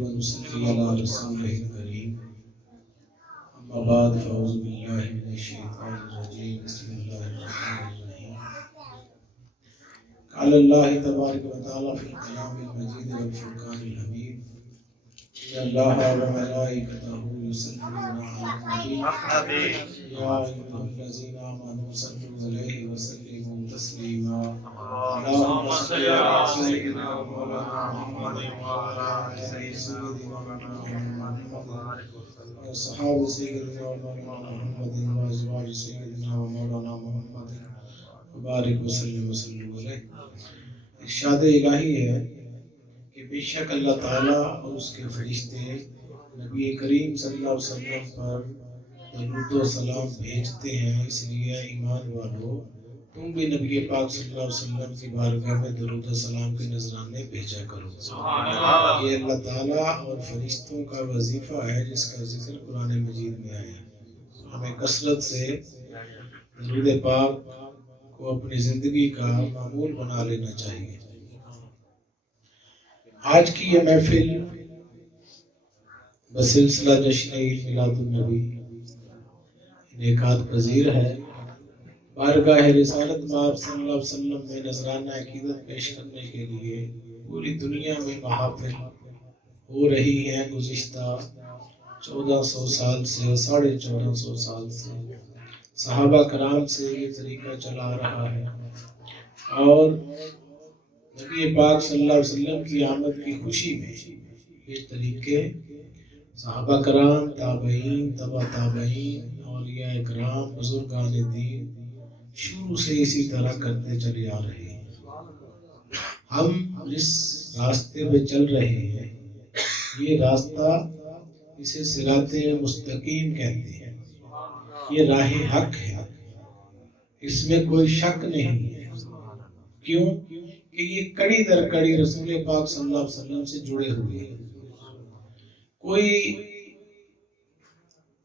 ونصلي على رسوله الكريم أما بعد فأعوذ بالله من الشيطان الرجيم بسم الله الرحمن الرحيم قال الله تبارك وتعالى في الكلام المجيد والفرقان الحميد إن الله وملائكته يصلون على النبي يا أيها الذين آمنوا صلوا عليه وسلموا تسليما اللهم صل على سيدنا ومولانا محمد وعلى آل سيدنا محمد وصحابة سيدنا ومولانا محمد وأزواج سيدنا ومولانا محمد وبارك وسلم علیہ۔ ارشاد الہی ہے کہ بے شک اللہ تعالیٰ اور اس کے فرشتے نبی کریم صلی اللہ علیہ وسلم پر درود و سلام بھیجتے ہیں، اس لیے ایمان والو تم بھی نبی پاک صلی اللہ علیہ وسلم کی بارگاہ میں درود و سلام کے نذرانے بھیجا کرو۔ یہ اللہ تعالیٰ اور فرشتوں کا وظیفہ ہے جس کا ذکر قرآن مجید میں آیا ہے۔ ہمیں کثرت سے درود پاک کو اپنی زندگی کا معمول بنا لینا چاہیے۔ آج کی یہ محفل بسلسلہ جشن عید میلاد النبی انعقاد پذیر ہے۔ بارگاہ رسالت مآب صلی اللہ علیہ وسلم میں نذرانہ عقیدت پیش کرنے کے لیے پوری دنیا میں محافل ہو رہی ہیں۔ گزشتہ 1400 سال سے 1450 سال سے صحابہ کرام سے یہ طریقہ چلا رہا ہے، اور نبی پاک صلی اللہ علیہ وسلم کی آمد کی خوشی میں یہ طریقے صحابہ کرام، تابعین، تبع تابعین، اولیاء کرام، بزرگان دین شروع سے اسی طرح کرتے چلے آ رہے ہیں۔ ہم جس راستے پہ چل رہے ہیں یہ راستہ اسے صراط مستقیم کہتے ہیں، یہ راہ حق ہے، اس میں کوئی شک نہیں ہے۔ کیوں کہ یہ کڑی در کڑی رسول پاک صلی اللہ علیہ وسلم سے جڑے ہوئے ہیں۔ کوئی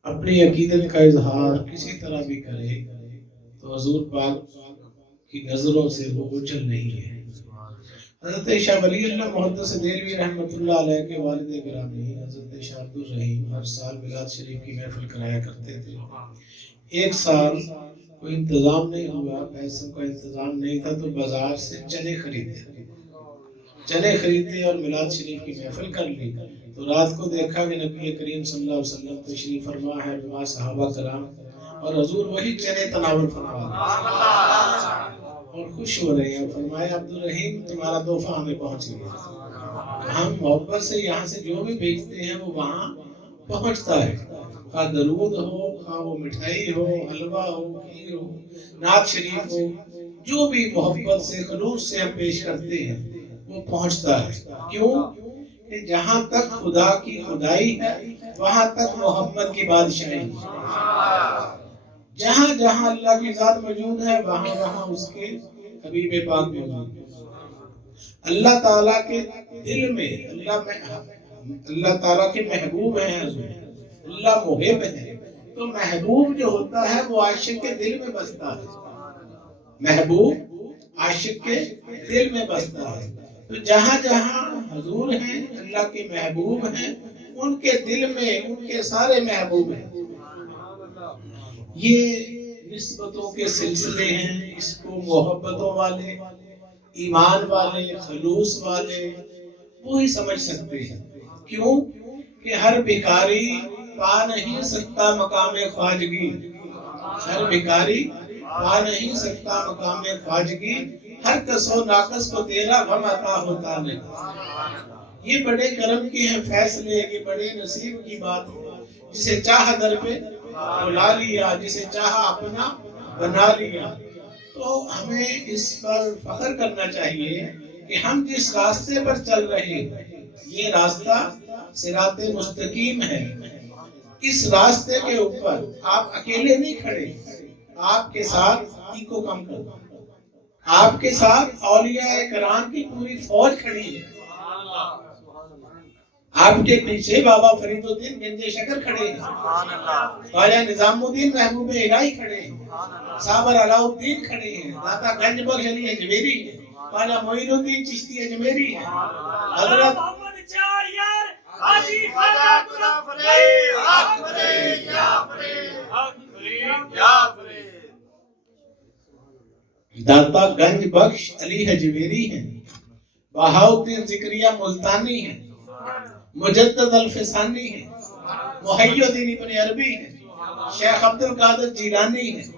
اپنی عقیدت کا اظہار کسی طرح بھی کرے تو حضور پاک کی نظروں سے وہ اوجھل نہیں ہے۔ حضرت شاہ ولی اللہ محدث دہلوی رحمۃ اللہ علیہ کے والد گرامی حضرت شاہ عبد الرحیم ہر سال میلاد شریف کی محفل کرایا کرتے تھے۔ ایک سال کوئی انتظام نہیں ہوا، پیسوں کا انتظام نہیں تھا، تو بازار سے چنے خریدے اور میلاد شریف کی محفل کر لی۔ تو رات کو دیکھا کہ نبی کریم صلی اللہ علیہ وسلم تشریف فرما ہے، جماعت صحابہ کرام، اور حضور وہی چنے تناول فرما رہے ہیں اور خوش ہو رہے ہیں۔ فرمایا عبد الرحیم تمہارا تحفہ ہمیں پہنچ گیا۔ ہم محبت سے یہاں سے جو بھی بھیجتے ہیں وہ وہاں پہنچتا ہے، خواہ درود ہو، خواہ وہ مٹھائی ہو، حلوہ ہو، کھیر ہو، نعت شریف ہو، جو بھی محبت سے خلوص سے ہم پیش کرتے ہیں وہ پہنچتا ہے۔ کیوں کہ جہاں تک خدا کی خدائی ہے وہاں تک محمد کی بادشاہی ہے۔ جہاں جہاں اللہ کی ذات موجود ہے وہاں وہاں اس کے حبیب پاک موجود ہے۔ اللہ تعالیٰ کے دل میں اللہ تعالیٰ کے محبوب ہیں، اللہ محب ہے، تو محبوب جو ہوتا ہے وہ عاشق کے دل میں بستا ہے، محبوب عاشق کے دل میں بستا ہے۔ تو جہاں جہاں حضور ہیں، اللہ کے محبوب ہیں، ان کے دل میں ان کے سارے محبوب ہیں۔ یہ نسبتوں کے سلسلے ہیں، اس کو محبتوں والے، ایمان والے، خلوص والے وہی سمجھ سکتے ہیں۔ کیوں کہ ہر بھکاری پا نہیں سکتا مقام خواجگی، ہر بھکاری پا نہیں سکتا مقام خواجگی، ہر کس و ناقص کو تیرا غم عطا ہوتا نہیں۔ یہ بڑے کرم کے ہیں فیصلے، یہ بڑے نصیب کی بات ہے۔ جسے چاہا در پہ بلا لیا، جسے چاہا اپنا بنا لیا۔ تو ہمیں اس پر فخر کرنا چاہیے کہ ہم جس راستے پر چل رہے ہیں یہ راستہ صراط مستقیم ہے۔ اس راستے کے اوپر آپ اکیلے نہیں کھڑے، آپ کے ساتھ ایکو کم کرو، آپ کے ساتھ اولیاء کرام کی پوری فوج کھڑی ہے، آپ کے پیچھے بابا فرید الدین گنج شکر کھڑے ہیں، خواجہ نظام الدین محبوب الہی کھڑے ہیں، صابر علاء الدین کھڑے ہیں، داتا گنج بخش علی اجمیری ہیں، خواجہ معین الدین چشتی اجمیری ہیں، حضرت داتا گنج بخش علی اجمیری ہیں، بہاؤالدین ذکریہ ملتانی ہیں، مجدد الفسانی ہیں، محی الدین ابن عربی ہیں، شیخ عبد القادر جیلانی ہیں،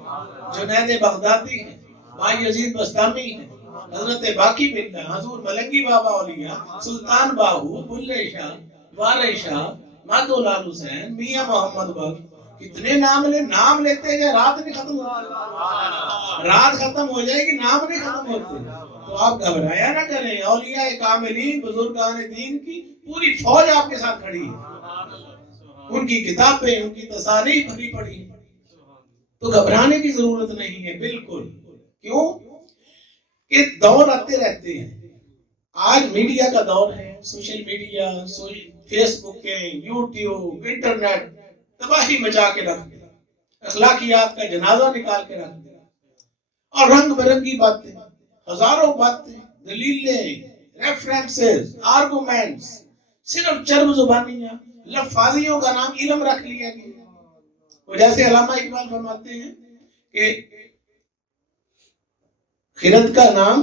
جنید بغدادی ہیں، بھائی یزید بستامی ہیں، حضرت باقی بلّہ، حضور ملنگی بابا اولیاء، سلطان باہو، بلے شاہ، وارے شاہ، مادو لال حسین، میاں محمد بخش، کتنے نام لیتے گئے، رات نہیں ختم ہوتی، رات ختم ہو جائے گی، نام نہیں ختم ہوتے۔ تو آپ گھبرایا نہ کریں، اولیاء کاملین بزرگان دین کی پوری فوج آپ کے ساتھ کھڑی ہے، ان کی کتابیں، ان کی تصانیف بھری پڑی ہیں، تو گھبرانے کی ضرورت نہیں ہے بالکل۔ کیوں کہ دور آتے رہتے ہیں، آج میڈیا کا دور ہے، سوشل میڈیا، فیس بک کے، یوٹیوب، انٹرنیٹ تباہی مچا کے رکھ دیا، اخلاقیات کا جنازہ نکال کے رکھ دیا، اور رنگ برنگی باتیں، ہزاروں باتیں، دلیلیں، ریفرنسز، آرگومنٹس، صرف چرب زبانیاں، لفاظیوں کا نام علم رکھ لیا گیا۔ وہ جیسے علامہ اقبال فرماتے ہیں کہ خرد کا نام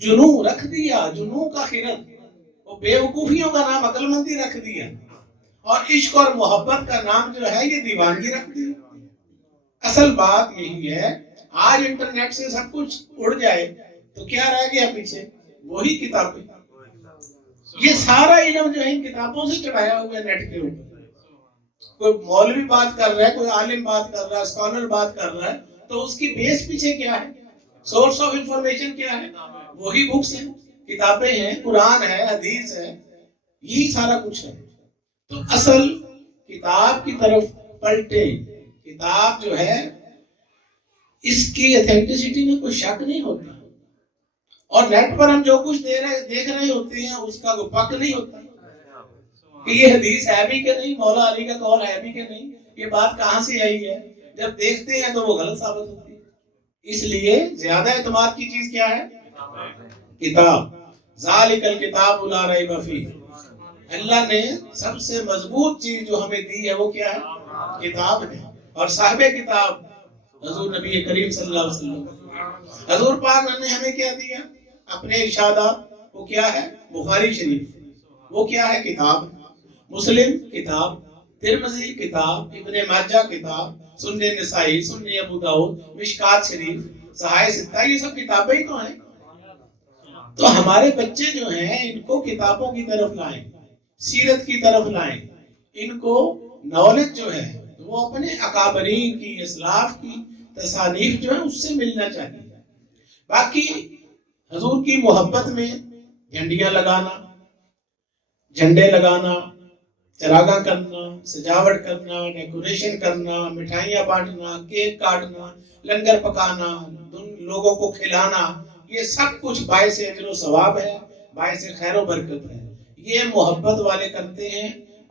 جنوں رکھ دیا، جنوں کا خرد، وہ بیوقوفیوں کا نام عقل مندی رکھ دیا، اور عشق اور محبت کا نام جو ہے یہ دیوانگی رکھ دی۔ اصل بات یہی ہے، آج انٹرنیٹ سے سب کچھ اڑ جائے تو کیا رہ گیا پیچھے؟ وہی کتابیں۔ یہ سارا علم جو ہے ان کتابوں سے چڑھایا ہوا ہے نیٹ کے اوپر۔ کوئی مولوی بات کر رہا ہے، کوئی عالم بات کر رہا ہے، اسکالر بات کر رہا ہے، تو اس کی بیس پیچھے کیا ہے؟ سورس آف انفارمیشن کیا ہے؟ وہی بکس ہیں، کتابیں ہیں، قرآن ہے، حدیث ہے، یہی سارا کچھ ہے۔ تو اصل کتاب کی طرف پلٹے، کتاب جو ہے اس کی ایتھینٹسٹی میں کوئی شک نہیں ہوتا، اور نیٹ پر ہم جو کچھ دیکھ رہے ہوتے ہیں اس کا کوئی پک نہیں ہوتا کہ یہ حدیث ہے بھی کہ نہیں، مولا علی کا قول ہے بھی کہ نہیں، یہ بات کہاں سے آئی ہے۔ جب دیکھتے ہیں تو وہ غلط ثابت ہوتی ہے۔ اس لیے زیادہ اعتماد کی چیز کیا ہے؟ کتاب۔ ذالک الکتاب لا ریب فیہ، اللہ نے سب سے مضبوط چیز جو ہمیں دی ہے وہ کیا ہے؟ کتاب ہے، اور صاحب کتاب حضور نبی کریم صلی اللہ علیہ وسلم۔ حضور پاک نے ہمیں کیا دیا؟ اپنے ارشادات، وہ کیا ہے؟ بخاری شریف، وہ کیا ہے؟ کتاب۔ مسلم کتاب، ترمذی کتاب، ابن ماجہ کتاب، سنن نسائی، سنن ابو داؤد، مشکات شریف، صحائح ستہ، یہ سب کتابیں ہی تو ہیں۔ تو ہمارے بچے جو ہیں ان کو کتابوں کی طرف لائیں، سیرت کی طرف لائیں، ان کو نالج جو ہے وہ اپنے اکابرین کی، اسلاف کی تصانیف جو ہے اس سے ملنا چاہیے۔ باقی حضور کی محبت میں جھنڈیاں لگانا، جھنڈے لگانا، چراغاں کرنا، سجاوٹ کرنا، ڈیکوریشن کرنا، مٹھائیاں بانٹنا، کیک کاٹنا، لنگر پکانا، لوگوں کو کھلانا، یہ سب کچھ باعث اجر و ثواب ہے، باعث خیر و برکت ہے۔ یہ محبت والے کرتے ہیں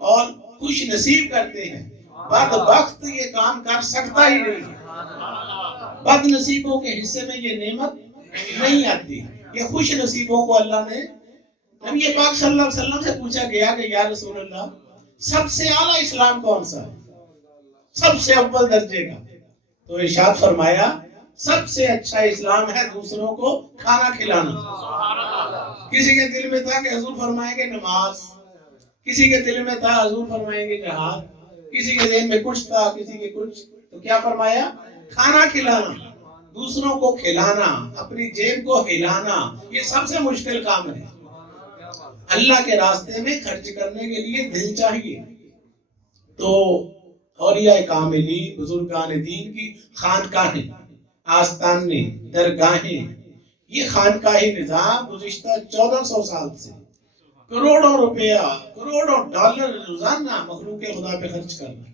اور خوش نصیب کرتے ہیں۔ بدبخت یہ کام کر سکتا ہی نہیں ہے، بد نصیبوں کے حصے میں یہ نعمت نہیں آتی۔ یہ خوش نصیبوں کو اللہ نے، نبی پاک صلی اللہ علیہ وسلم سے پوچھا گیا کہ یا رسول اللہ سب سے اعلیٰ اسلام کون سا ہے؟ سب سے اول درجے کا؟ تو ارشاد فرمایا سب سے اچھا اسلام ہے دوسروں کو کھانا کھلانا۔ کسی کے دل میں تھا کہ حضور فرمائیں گے نماز، کسی کے دل میں تھا حضور فرمائیں گے جہاد، کسی کے ذہن میں کچھ تھا، کسی کے کچھ، تو کیا فرمایا؟ کھانا کھلانا، دوسروں کو کھلانا، اپنی جیب کو ہلانا، یہ سب سے مشکل کام ہے۔ اللہ کے راستے میں خرچ کرنے کے لیے دل چاہیے۔ تو اولیاء کاملی، بزرگان دین کی خانقاہیں، آستانے، درگاہیں، یہ خانقاہی نظام گزشتہ 1400 سال سے کروڑوں روپیہ، کروڑوں ڈالر روزانہ مخلوق خدا پہ خرچ کر رہا ہے۔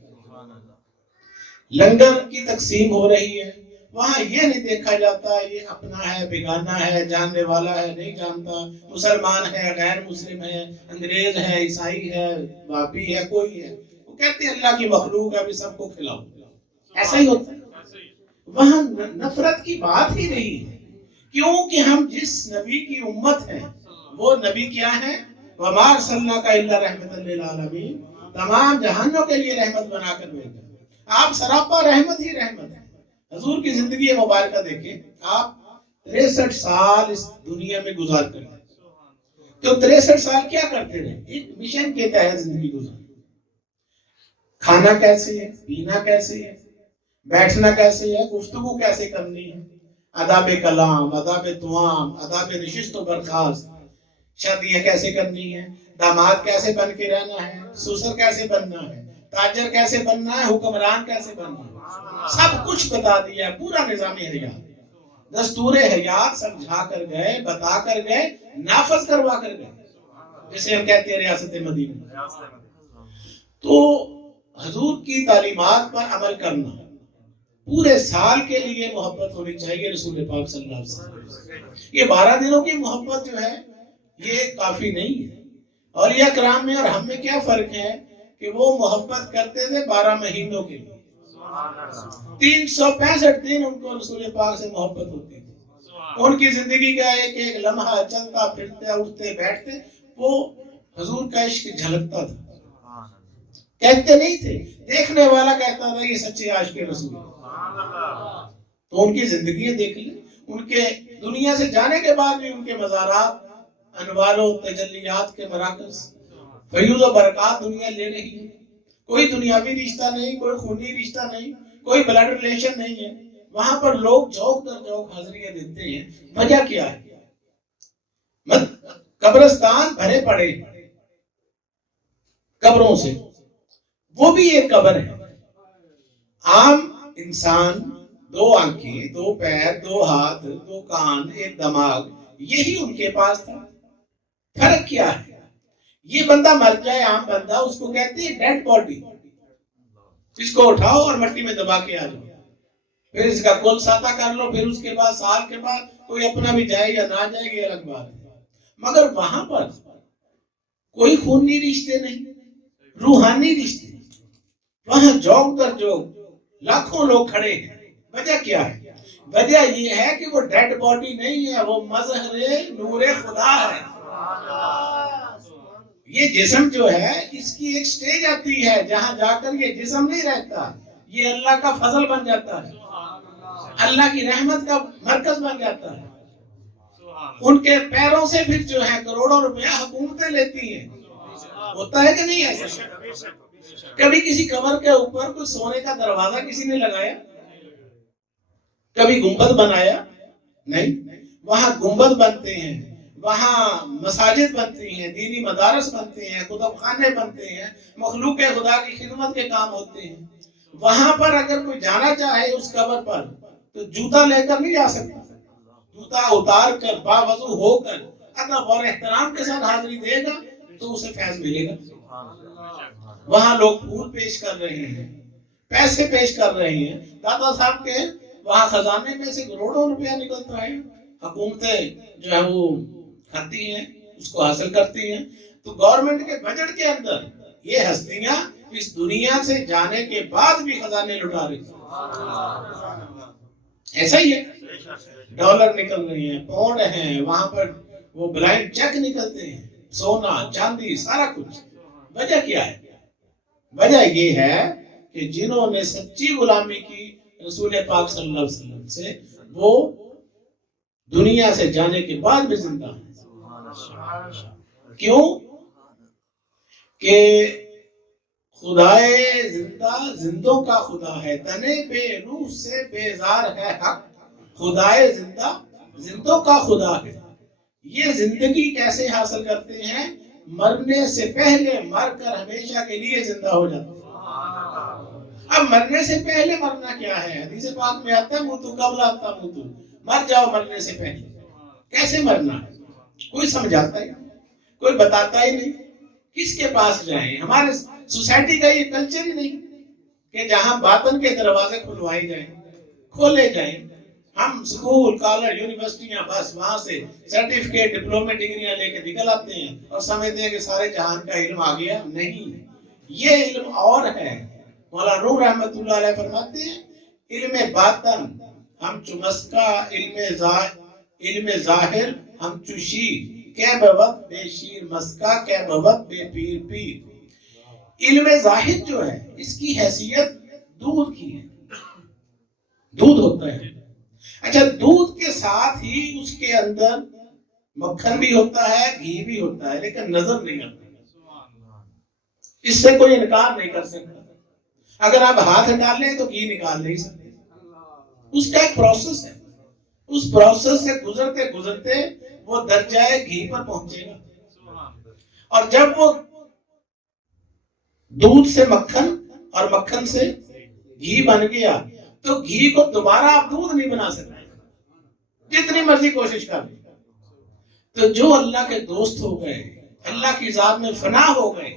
لنگر کی تقسیم ہو رہی ہے، وہاں یہ نہیں دیکھا جاتا یہ اپنا ہے، بیگانہ ہے، جاننے والا ہے، نہیں جانتا، مسلمان ہے، غیر مسلم ہے، انگریز ہے، عیسائی ہے، وہابی ہے، کوئی ہے، وہ کہتے ہیں اللہ کی مخلوق ہے ابھی سب کو کھلاؤ۔ ایسا ہی ہوتا ہے، وہاں نفرت کی بات ہی نہیں ہے، کیونکہ ہم جس نبی کی امت ہیں وہ نبی کیا ہے؟ وَمَا أَرْسَلْنَاكَ إِلَّا رَحْمَةً لِّلْعَالَمِينَ، تمام جہانوں کے لیے رحمت بنا کر بھیجا۔ آپ سراپا رحمت ہی رحمت ہے۔ حضور کی زندگی مبارکہ دیکھیں، آپ 63 سال اس دنیا میں گزار کر گئے، تو 63 سال کیا کرتے رہے؟ ایک مشن کے تحت زندگی گزار۔ کھانا کیسے ہے، پینا کیسے ہے، بیٹھنا کیسے ہے، گفتگو کیسے کرنی ہے، آداب کلام، آداب توام، آداب نشست و برخاست، شادیاں کیسے کرنی ہے، داماد کیسے بن کے رہنا ہے، سسر کیسے بننا ہے، تاجر کیسے بننا ہے، حکمران کیسے بننا ہے، سب کچھ بتا دیا، پورا نظام حیات، دستور حیات سمجھا کر گئے، بتا کر گئے، نافذ کروا کر گئے، جسے ہم کہتے ہیں ریاست مدینہ۔ تو حضور کی تعلیمات پر عمل کرنا، پورے سال کے لیے محبت ہونی چاہیے رسول پاک صلی اللہ علیہ وسلم۔ یہ 12 دنوں کی محبت جو ہے یہ کافی نہیں ہے۔ اولیاء کرام میں اور ہم میں کیا فرق ہے کہ وہ محبت کرتے تھے 12 مہینوں کے لیے، 365 دن ان کو رسول پاک سے محبت ہوتی تھی۔ ان کی زندگی کا ایک ایک لمحہ چلتا پھرتے اٹھتے بیٹھتے وہ حضور کا عشق جھلکتا تھا۔ کہتے نہیں تھے، دیکھنے والا کہتا تھا یہ سچے عاشق رسول۔ تو ان کی زندگی دیکھ لیں، ان کے دنیا سے جانے کے بعد بھی ان کے مزارات، انوار و تجلیات کے مراکز، فیوز و برکات دنیا لے رہی ہے۔ کوئی دنیاوی رشتہ نہیں، کوئی خونی رشتہ نہیں، کوئی بلڈ ریلیشن نہیں ہے، وہاں پر لوگ جوک در جوک حاضریاں دیتے ہیں۔ وجہ کیا ہے؟ قبرستان بھرے پڑے قبروں سے، وہ بھی ایک قبر ہے۔ عام انسان 2 آنکھیں، 2 پیر، 2 ہاتھ، 2 کان، ایک دماغ، یہی ان کے پاس تھا۔ فرق کیا ہے؟ یہ بندہ مر جائے، عام بندہ، اس کو کہتے ہیں ڈیڈ باڈی، اس کو اٹھاؤ اور مٹی میں دبا کے آ جاؤ، پھر اس کا کل ساتہ کر لو، پھر اس کے بعد سال کے بعد کوئی اپنا بھی جائے یا نہ جائے، یہ الگ بات ہے۔ مگر وہاں پر کوئی خونی رشتے نہیں، روحانی رشتے، وہاں جوک در جوک لاکھوں لوگ کھڑے ہیں۔ وجہ کیا ہے؟ وجہ یہ ہے کہ وہ ڈیڈ باڈی نہیں ہے، وہ مظہر نور خدا ہے۔ یہ جسم جو ہے اس کی ایک سٹیج آتی ہے جہاں جا کر یہ جسم نہیں رہتا، یہ اللہ کا فضل بن جاتا ہے، اللہ کی رحمت کا مرکز بن جاتا ہے۔ ان کے پیروں سے پھر جو ہے کروڑوں روپیہ حکومتیں لیتی ہیں۔ ہوتا ہے کہ نہیں ایسا؟ کبھی کسی قبر کے اوپر کوئی سونے کا دروازہ کسی نے لگایا؟ کبھی گنبد بنایا؟ نہیں۔ وہاں گنبد بنتے ہیں، وہاں مساجد بنتی ہیں، دینی مدارس بنتے ہیں، کتب خانے بنتے ہیں، مخلوق خدا کی خدمت کے کام ہوتے ہیں۔ وہاں پر اگر کوئی جانا چاہے اس قبر پر تو جوتا لے کر نہیں جا سکتا، جوتا اتار کر باوضو ہو کر ادب اور احترام کے ساتھ حاضری دے گا تو اسے فیض ملے گا۔ وہاں لوگ پھول پیش کر رہے ہیں، پیسے پیش کر رہے ہیں، دادا صاحب کے وہاں خزانے میں سے کروڑوں روپیہ نکلتا ہے، حکومتیں جو ہے وہ کھاتی ہیں، اس کو حاصل کرتی ہیں۔ تو گورنمنٹ کے بجٹ کے اندر یہ ہستیاں اس دنیا سے جانے کے بعد بھی خزانے لٹا رہی ہیں۔ ایسا ہی ہے، ڈالر نکل رہی ہیں، پاؤنڈ ہیں، وہاں پر وہ بلائنڈ چیک نکلتے ہیں، سونا چاندی سارا کچھ۔ وجہ کیا ہے؟ وجہ یہ ہے کہ جنہوں نے سچی غلامی کی رسول پاک صلی اللہ علیہ وسلم سے، وہ دنیا سے جانے کے بعد بھی زندہ ہیں۔ کیوں؟ کہ خدائے زندہ زندوں کا خدا ہے، تنے بے روح سے بیزار ہے حق، خدائے زندہ زندوں کا خدا ہے۔ یہ زندگی کیسے حاصل کرتے ہیں؟ مرنے سے پہلے مر کر ہمیشہ کے لیے زندہ ہو جاتے ہیں۔ اب مرنے سے پہلے مرنا کیا ہے؟ حدیث پاک میں آتا ہے موتو قبل تموتو، مر جاؤ مرنے سے پہلے۔ کیسے مرنا ہے؟ کوئی سمجھاتا ہی نہیں، کوئی بتاتا ہی نہیں، کس کے پاس جائیں؟ ہمارے سوسائٹی کا یہ کلچر ہی نہیں کہ جہاں باطن کے دروازے کھلوائے جائیں، کھولے جائیں۔ ہم سکول، کالج، یونیورسٹیاں، بس وہاں سے سرٹیفکیٹ، ڈپلومے، ڈگریاں لے کے نکل آتے ہیں اور سمجھتے ہیں کہ سارے جہان کا علم آ گیا۔ نہیں، یہ علم اور ہے۔ مولانا روم رحمت اللہ علیہ فرماتے ہیں علم باطن ہم چمسکا علم ظاہر ہم چشیر کہ بوت بے شیر مسکا کہ بوت بے پیر پیر۔ علم ظاہر جو ہے اس کی حیثیت دودھ کی ہے، دودھ ہوتا ہے، اچھا دودھ کے ساتھ ہی اس کے اندر مکھن بھی ہوتا ہے، گھی بھی ہوتا ہے، لیکن نظر نہیں آتا، اس سے کوئی انکار نہیں کر سکتا۔ اگر آپ ہاتھ ڈال لیں تو گھی نکال نہیں سکتے، اس کا ایک پروسیس ہے، اس پروسیس سے گزرتے گزرتے وہ درجہ گھی پر پہنچے گا، اور جب وہ دودھ سے مکھن اور مکھن سے گھی بن گیا تو گھی کو دوبارہ آپ دودھ نہیں بنا سکتے جتنی مرضی کوشش کر لیں۔ تو جو اللہ کے دوست ہو گئے، اللہ کی ذات میں فنا ہو گئے،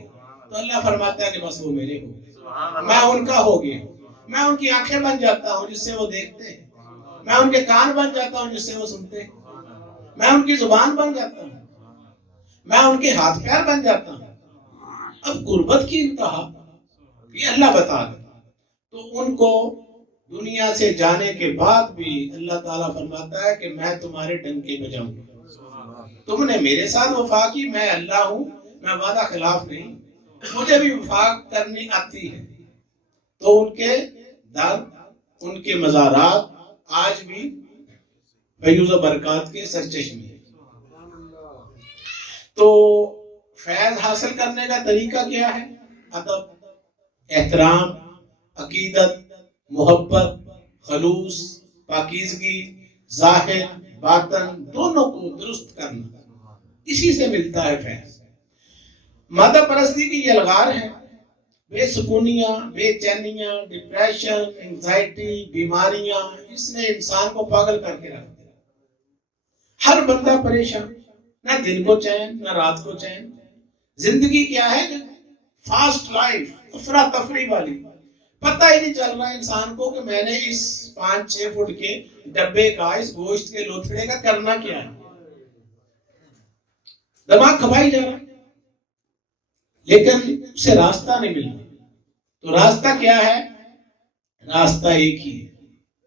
تو اللہ فرماتا ہے کہ بس وہ میرے ہو گئے، میں ان کا ہو گیا، میں ان کی آنکھیں بن جاتا ہوں جس سے وہ دیکھتے ہیں، میں ان کے کان بن جاتا ہوں جس سے وہ سنتے ہیں، میں ان کی زبان بن جاتا ہوں، میں ان کے ہاتھ پیر بن جاتا ہوں۔ اب غربت کی انتہا یہ اللہ بتا دے، تو ان کو دنیا سے جانے کے بعد بھی اللہ تعالیٰ فرماتا ہے کہ میں تمہارے ڈنکے بجاؤں گا، تم نے میرے ساتھ وفا کی، میں اللہ ہوں، میں وعدہ خلاف نہیں، مجھے بھی وفا کرنی آتی ہے۔ تو ان کے در، ان کے مزارات آج بھی فیوز و برکات کے سرچشمے ہیں۔ تو فیض حاصل کرنے کا طریقہ کیا ہے؟ ادب، احترام، عقیدت، محبت، خلوص، پاکیزگی، ظاہر باطن دونوں کو درست کرنا، اسی سے ملتا ہے فیض۔ مادہ پرستی کی یہ الغار ہے، بے سکونیاں، بے چینیاں، ڈپریشن، انگزائٹی، بیماریاں، اس نے انسان کو پاگل کر کے رکھ دیا، ہر بندہ پریشان، نہ دن کو چین نہ رات کو چین۔ زندگی کیا ہے؟ فاسٹ لائف، افراتفری والی، پتہ ہی نہیں چل رہا انسان کو کہ میں نے اس 5-6 فٹ کے ڈبے کا، اس گوشت کے لوتھڑے کا کرنا کیا ہے، دماغ کھپائی جا رہا ہے، لیکن اسے راستہ نہیں مل رہا۔ تو راستہ کیا ہے؟ راستہ ایک ہی ہے،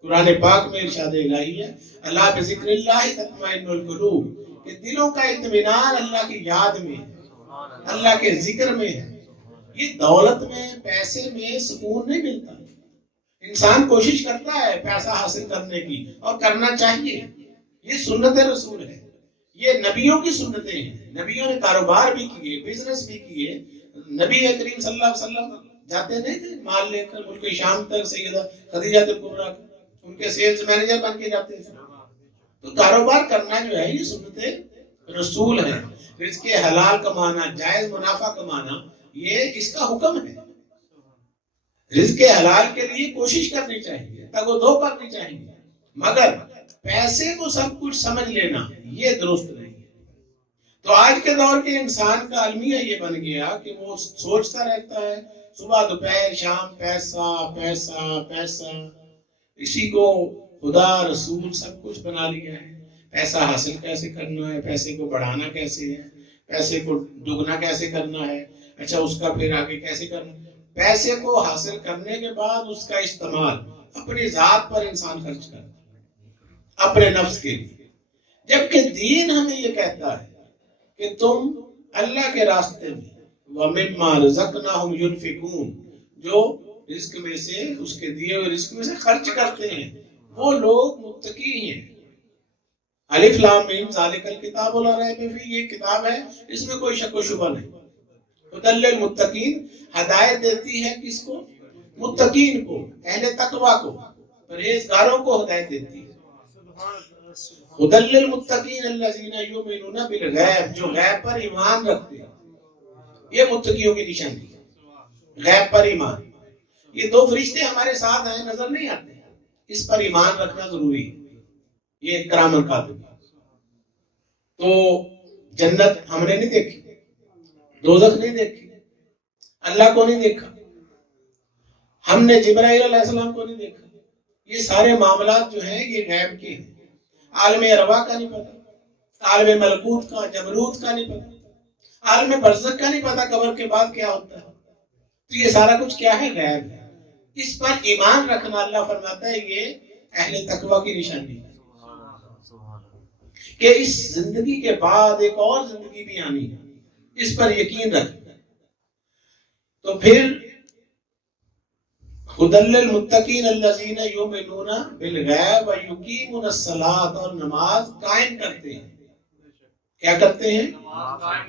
قرآن پاک میں ارشاد الہی ہے، اللہ بذکر اللہ تطمئن القلوب، کہ دلوں کا اطمینان اللہ کی یاد میں ہے، اللہ کے ذکر میں ہے۔ یہ دولت میں، پیسے میں سکون نہیں ملتا۔ انسان کوشش کرتا ہے پیسہ حاصل کرنے کی، اور کرنا چاہیے، یہ سنت رسول ہے، یہ نبیوں کی سنتیں ہیں۔ نبیوں نے کاروبار بھی کیے، بزنس بھی کیے۔ نبی کریم صلی اللہ علیہ وسلم جاتے نہیں تھے مال لے کر ملک شام تک، سیدہ خدیجہ الکبریٰ ان کے سیلز مینیجر بن کے جاتے تھے۔ تو کاروبار کرنا جو ہے یہ سنت رسول ہے، رزق حلال کمانا، جائز منافع کمانا، یہ اس کا حکم ہے۔ رزق حلال کے لیے کوشش کرنی چاہیے، تگ و دو کرنی چاہیے، مگر پیسے کو سب کچھ سمجھ لینا یہ درست نہیں ہے۔ تو آج کے دور کے انسان کا المیہ یہ بن گیا کہ وہ سوچتا رہتا ہے صبح دوپہر شام پیسہ پیسہ پیسہ، اسی کو خدا رسول سب کچھ بنا لیا ہے۔ پیسہ حاصل کیسے کرنا ہے، پیسے کو بڑھانا کیسے ہے، پیسے کو دگنا کیسے کرنا ہے، اچھا اس کا پھر آگے کیسے کرنا ہے۔ پیسے کو حاصل کرنے کے بعد اس کا استعمال اپنی ذات پر انسان خرچ کرتا ہے، اپنے نفس کے لیے، جبکہ دین ہمیں یہ کہتا ہے کہ تم اللہ کے راستے میں وَمِمَّا رَزَقْنَاهُمْ يُنْفِقُونَ، جو رزق میں سے، اس کے دیے ہوئے رزق میں سے خرچ کرتے ہیں، وہ لوگ متقی ہیں۔ الف لام میم ذالک الکتاب لا ریب فیہ، یہ کتاب ہے اس میں کوئی شک و شبہ نہیں۔ ھدی للمتقین، ہدایت دیتی ہے کس کو؟ متقین کو، اہل تقوی کو، پرہیزگاروں کو ہدایت دیتی ہے۔ ھدی للمتقین الذین یؤمنون بالغیب، جو غیب پر ایمان رکھتے ہیں، یہ متقیوں کی نشانی ہے، غیب پر ایمان۔ یہ دو فرشتے ہمارے ساتھ ہیں، نظر نہیں آتے، اس پر ایمان رکھنا ضروری ہے، یہ کرام الکاتب۔ تو جنت ہم نے نہیں دیکھی، دوزخ نہیں دیکھی، اللہ کو نہیں دیکھا، ہم نے جبرائیل علیہ السلام کو نہیں دیکھا، یہ سارے معاملات جو ہیں یہ غیب کے ہیں۔ عالم ارواح کا نہیں پتا، عالم ملکوت کا، جبروت کا نہیں پتا، عالم برزخ کا نہیں پتا قبر کے بعد کیا ہوتا ہے۔ تو یہ سارا کچھ کیا ہے؟ غیب ہے۔ اس پر ایمان رکھنا، اللہ فرماتا ہے، یہ اہل تقوی کی نشانی ہے۔ کہ اس زندگی کے بعد ایک اور زندگی بھی آنی ہے، اس پر یقین رکھ۔ تو پھر ھدی للمتقین الذین یؤمنون بالغیب ویقیمون الصلاۃ، اور نماز قائم کرتے ہیں۔ کیا کرتے ہیں؟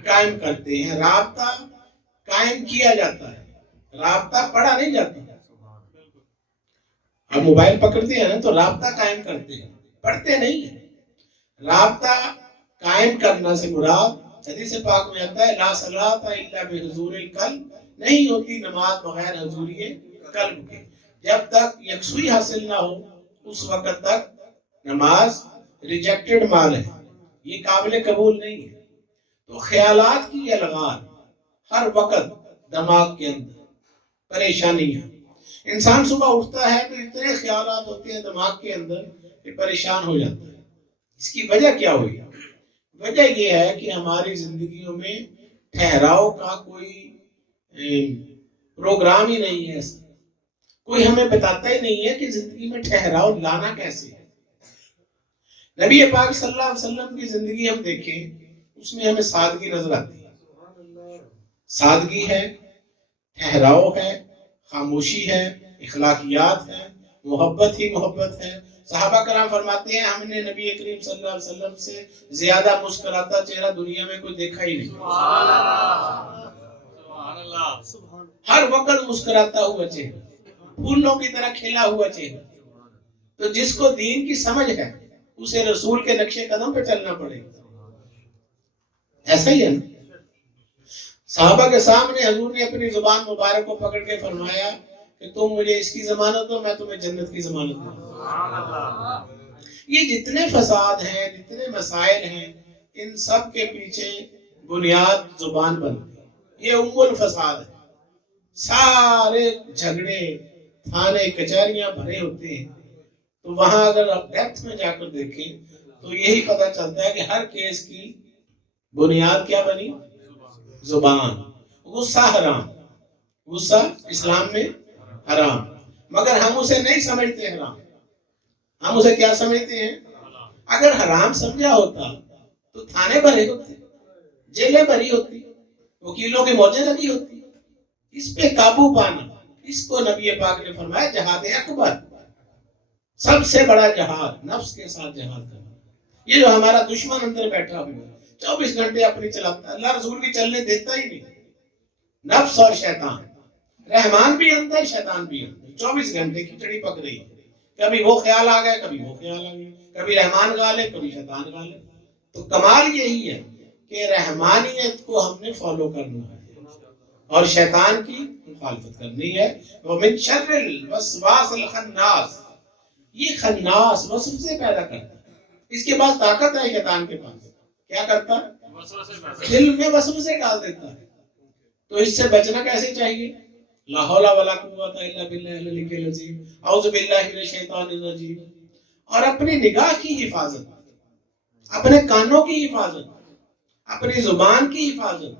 قائم کرتے ہیں۔ رابطہ قائم کیا جاتا ہے، رابطہ پڑھا نہیں جاتا۔ ہم موبائل پکڑتے ہیں نا تو رابطہ قائم کرتے ہیں، پڑھتے نہیں ہیں۔ رابطہ قائم کرنا سے مراد حدیث پاک میں آتا ہے لا صلاۃ الا بحضور القلب، نہیں ہوتی نماز بغیر حضوری قلب کے۔ جب تک یکسوئی حاصل نہ ہو اس وقت تک نماز ریجیکٹڈ مال ہے، یہ قابل قبول نہیں ہے۔ تو خیالات کی الغار ہر وقت دماغ کے اندر، پریشانیاں، انسان صبح اٹھتا ہے تو اتنے خیالات ہوتے ہیں دماغ کے اندر کہ پریشان ہو جاتا ہے۔ اس کی وجہ کیا ہوئی؟ وجہ یہ ہے کہ ہماری زندگیوں میں ٹھہراؤ کا کوئی پروگرام ہی نہیں ہے، ایسا کوئی ہمیں بتاتا ہی نہیں ہے کہ زندگی میں ٹھہراؤ لانا کیسے ہے۔ نبی پاک صلی اللہ علیہ وسلم کی زندگی ہم دیکھیں، اس میں ہمیں سادگی نظر آتی ہے۔ سادگی ہے، ٹھہراؤ ہے، خاموشی ہے، اخلاقیات ہے، محبت ہی محبت ہے۔ صحابہ کرام فرماتے ہیں ہم نے نبی کریم صلی اللہ علیہ وسلم سے زیادہ مسکراتا چہرہ دنیا میں کوئی دیکھا ہی نہیں۔ ہر وقت مسکراتا ہوا چہرہ، پھولوں کی طرح کھلا ہوا چہرہ۔ تو جس کو دین کی سمجھ ہے اسے رسول کے نقش قدم پہ چلنا پڑے گا، ایسا ہی ہے نا۔ صحابہ کے سامنے حضور نے اپنی زبان مبارک کو پکڑ کے فرمایا کہ تم مجھے اس کی ضمانت دو، میں تمہیں جنت کی ضمانت دوں۔ یہ جتنے فساد ہیں، جتنے مسائل ہیں، ان سب کے پیچھے بنیاد زبان بنتی ہے۔ یہ ام الفساد ہے۔ سارے جھگڑے، تھانے، کچہریاں بھرے ہوتے ہیں، تو وہاں اگر آپ ڈیپتھ میں جا کر دیکھیں تو یہی پتہ چلتا ہے کہ ہر کیس کی بنیاد کیا بنی؟ زبان۔ غصہ حرام، غصہ اسلام میں حرام، مگر ہم اسے نہیں سمجھتے حرام، ہم اسے کیا سمجھتے ہیں؟ اگر حرام سمجھا ہوتا تو تھانے بھرے ہوتے، جیلیں بھری ہوتی، وکیلوں کی موجیں لگی ہوتی۔ اس پہ قابو پانا، اس کو نبی پاک نے فرمایا جہاد اکبر، سب سے بڑا جہاد، نفس کے ساتھ جہاد کرنا۔ یہ جو ہمارا دشمن اندر بیٹھا ہوا ہے 24 گھنٹے اپنی چلاتا ہے، اللہ رسول کی چلنے دیتا ہی نہیں۔ نفس اور شیطان، رحمان بھی اندر شیطان بھی اندر، 24 گھنٹے کھچڑی پک رہی ہے۔ کبھی وہ خیال آ گئے، کبھی وہ خیال آ گئے، کبھی رحمان غالب، کبھی شیطان غالب۔ تو کمال یہی ہے کہ رحمانیت کو ہم نے فالو کرنا ہے اور شیطان کی مخالفت کرنی ہے۔ وَمِن شَرِّ الْوَسْوَاسِ الْخَنَّاسِ، یہ خناس وسوسے پیدا کرتا ہے، اس کے پاس طاقت ہے۔ شیطان کے پاس کیا کرتا ہے؟ دل میں وسوسے ڈال دیتا ہے۔ تو اس سے بچنا کیسے چاہیے؟ لا حول ولا قوت الا باللہ العلی العظیم، اعوذ باللہ من الشیطان الرجیم۔ اور اپنی نگاہ کی حفاظت، اپنے کانوں کی حفاظت، اپنی زبان کی حفاظت،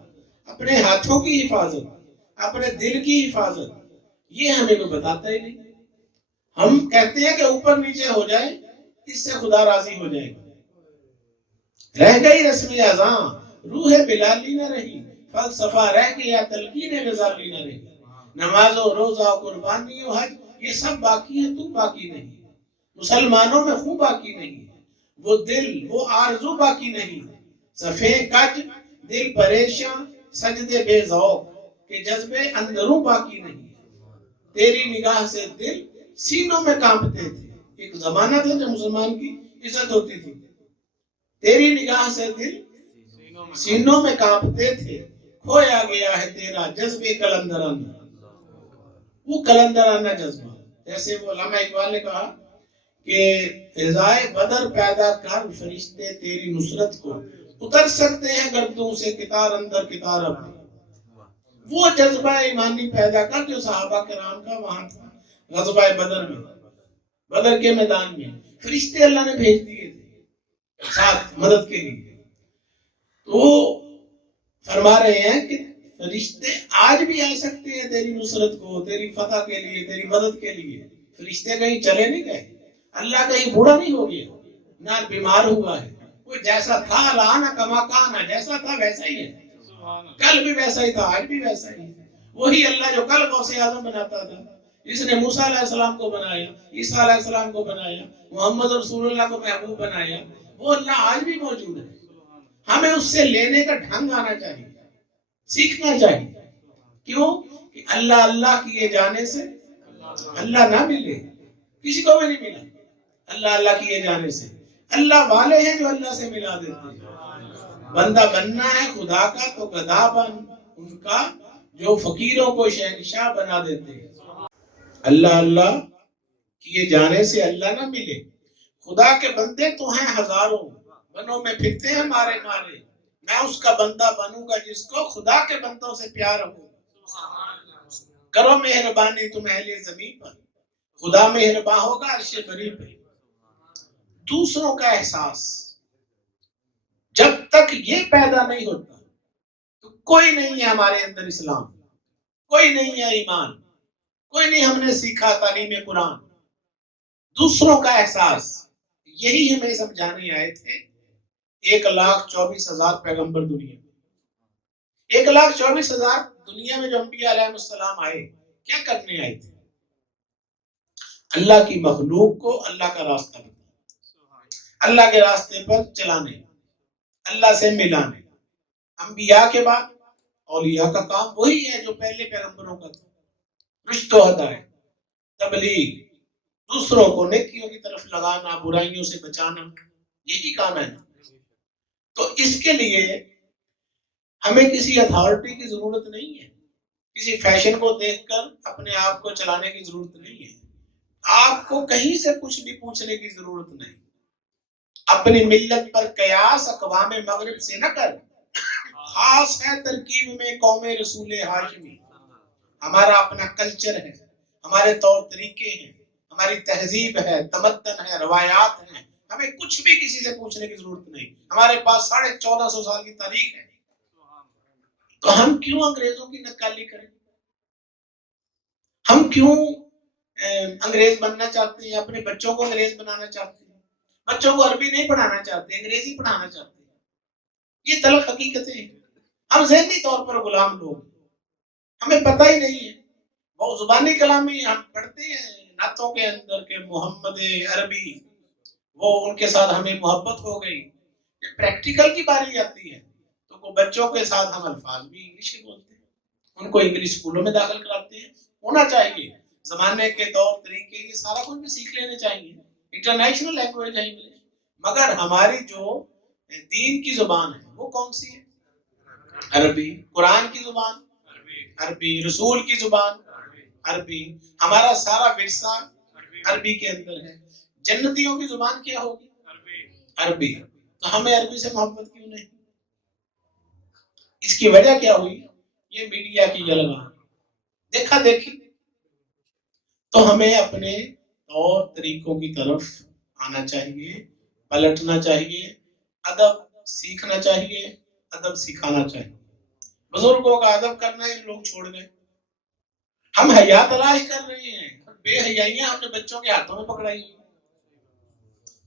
اپنے ہاتھوں کی حفاظت، اپنے دل کی حفاظت، یہ ہمیں تو بتاتا ہی نہیں۔ ہم کہتے ہیں کہ اوپر نیچے ہو جائے، اس سے خدا راضی ہو جائے گا۔ رہ گئی رسم اذاں، روح بلالی نہ رہی، فلسفہ رہ گیا، تلقین غزالی نہ رہی۔ نماز و روزہ و قربانی و حج یہ سب باقی ہے، تو باقی نہیں۔ مسلمانوں میں خون باقی نہیں ہے، وہ دل، وہ آرزو باقی نہیں ہے۔ صفے کج دل پریشاں، سجدے بے ذوق کہ جذبے اندروں باقی نہیں ہے۔ تیری نگاہ سے دل سینوں میں کانپتے تھے، ایک زمانہ تھا جب مسلمان کی عزت ہوتی تھی۔ تیری نگاہ سے دل سینوں میں کانپتے تھے، کھویا گیا ہے تیرا جذبے کلندرانہ، وہ کلندرانہ جذبہ۔ جیسے وہ علامہ اقبال نے کہا کہ فضائے بدر پیدا کر فرشتے تیری نصرت کو، اتر سکتے ہیں گردوں سے کتار اندر کتار اپنے۔ وہ جذبہ ایمانی پیدا کر جو صحابہ کرام کا وہاں تھا۔ غزوہ بدر میں، بدر کے میدان میں فرشتے اللہ نے بھیج دیے تھے ساتھ مدد کے لیے۔ تو فرما رہے ہیں کہ فرشتے آج بھی آ سکتے ہیں تیری نصرت کو، تیری فتح کے لیے، تیری مدد کے لیے۔ فرشتے کہیں چلے نہیں گئے، اللہ کہیں بوڑھا نہیں ہو گیا، نہ بیمار ہوا ہے، وہ جیسا تھا لانا کما کانا، جیسا تھا ویسا ہی ہے، کل بھی ویسا ہی تھا، آج بھی ویسا ہی ہے۔ وہی اللہ جو کل غوث اعظم بناتا تھا، اس نے موسیٰ علیہ السلام کو بنایا، عیسیٰ علیہ السلام کو بنایا، محمد رسول اللہ کو محبوب بنایا، وہ اللہ آج بھی موجود ہے۔ ہمیں اس سے لینے کا ڈھنگ آنا چاہیے، سیکھنا چاہیے۔ کیوں کہ اللہ اللہ کیے جانے سے اللہ نہ ملے، کسی کو بھی نہیں ملا اللہ اللہ کیے جانے سے۔ اللہ والے ہیں جو اللہ سے ملا دیتے ہیں۔ بندہ بننا ہے خدا کا تو گدھا بن ان کا جو فقیروں کو شہنشاہ بنا دیتے ہیں۔ اللہ اللہ کیے جانے سے اللہ نہ ملے، خدا کے بندے تو ہیں ہزاروں، بنوں میں پھرتے ہیں مارے مارے، میں اس کا بندہ بنوں گا جس کو خدا کے بندوں سے پیار ہو۔ کرو مہربانی تم اہل زمین پر، خدا مہرباں ہوگا عرش بری پہ۔ دوسروں کا احساس جب تک یہ پیدا نہیں ہوتا تو کوئی نہیں ہے ہمارے اندر اسلام، کوئی نہیں ہے ایمان، کوئی نہیں ہم نے سیکھا تعلیم قرآن۔ دوسروں کا احساس، یہی ہمیں سمجھانے آئے تھے 1,24,000 پیغمبر دنیا میں۔ 1,24,000 دنیا میں جو انبیاء علیہ السلام آئے، کیا کرنے آئے تھے؟ اللہ کی مخلوق کو اللہ کا راستہ بتانا، اللہ کے راستے پر چلانے، اللہ سے ملانے۔ انبیاء کے بعد اولیاء کا کام وہی ہے جو پہلے پیغمبروں کا تھا، رشد و ہدایت، تبلیغ، دوسروں کو نیکیوں کی طرف لگانا، برائیوں سے بچانا، یہی کام ہے۔ تو اس کے لیے ہمیں کسی اتھارٹی کی ضرورت نہیں ہے، کسی فیشن کو دیکھ کر اپنے آپ کو چلانے کی ضرورت نہیں ہے، آپ کو کہیں سے کچھ بھی پوچھنے کی ضرورت نہیں۔ اپنی ملت پر قیاس اقوام مغرب سے نہ کر، خاص ہے ترکیب میں قوم رسول ہاشمی۔ ہمارا اپنا کلچر ہے، ہمارے طور طریقے ہیں، ہماری تہذیب ہے، تمدن ہے، روایات ہیں، ہمیں کچھ بھی کسی سے پوچھنے کی ضرورت نہیں۔ ہمارے پاس 1450 سال کی تاریخ ہے، تو ہم کیوں انگریزوں کی نکالی کریں؟ ہم کیوں انگریز بننا چاہتے ہیں، اپنے بچوں کو انگریز بنانا چاہتے ہیں؟ بچوں کو عربی نہیں پڑھانا چاہتے، انگریزی پڑھانا چاہتے ہیں۔ یہ تلخ حقیقتیں ہیں۔ ہم ذہنی طور پر غلام لوگ، ہمیں پتہ ہی نہیں ہے۔ وہ زبانی کلامی ہم پڑھتے ہیں نعتوں کے اندر کہ محمد عربی، وہ ان کے ساتھ ہمیں محبت ہو گئی۔ پریکٹیکل کی باری آتی ہے تو بچوں کے ساتھ ہم الفاظ بھی انگلش کے بولتے ہیں، ان کو انگلش اسکولوں میں داخل کراتے ہیں۔ ہونا چاہیے زمانے کے طور طریقے، یہ سارا کچھ بھی سیکھ لینے چاہیے، انٹرنیشنل لینگویج ہے انگلش۔ مگر ہماری جو دین کی زبان ہے وہ کون سی ہے؟ عربی۔ قرآن کی زبان عربی، رسول کی زبان عربی، ہمارا سارا ورثہ عربی کے اندر ہے۔ جنتیوں کی زبان کیا ہوگی؟ عربی۔ تو ہمیں عربی سے محبت کیوں نہیں؟ اس کی وجہ کیا ہوئی؟ یہ میڈیا کی جلوہ، دیکھا دیکھی۔ تو ہمیں اپنے طور طریقوں کی طرف آنا چاہیے، پلٹنا چاہیے، ادب سیکھنا چاہیے، ادب سکھانا چاہیے۔ بزرگوں کا ادب کرنا یہ لوگ چھوڑ گئے، ہم حیا تلاش کر رہے ہیں، بے حیائیاں ہم نے بچوں کے ہاتھوں میں پکڑائی ہوئی۔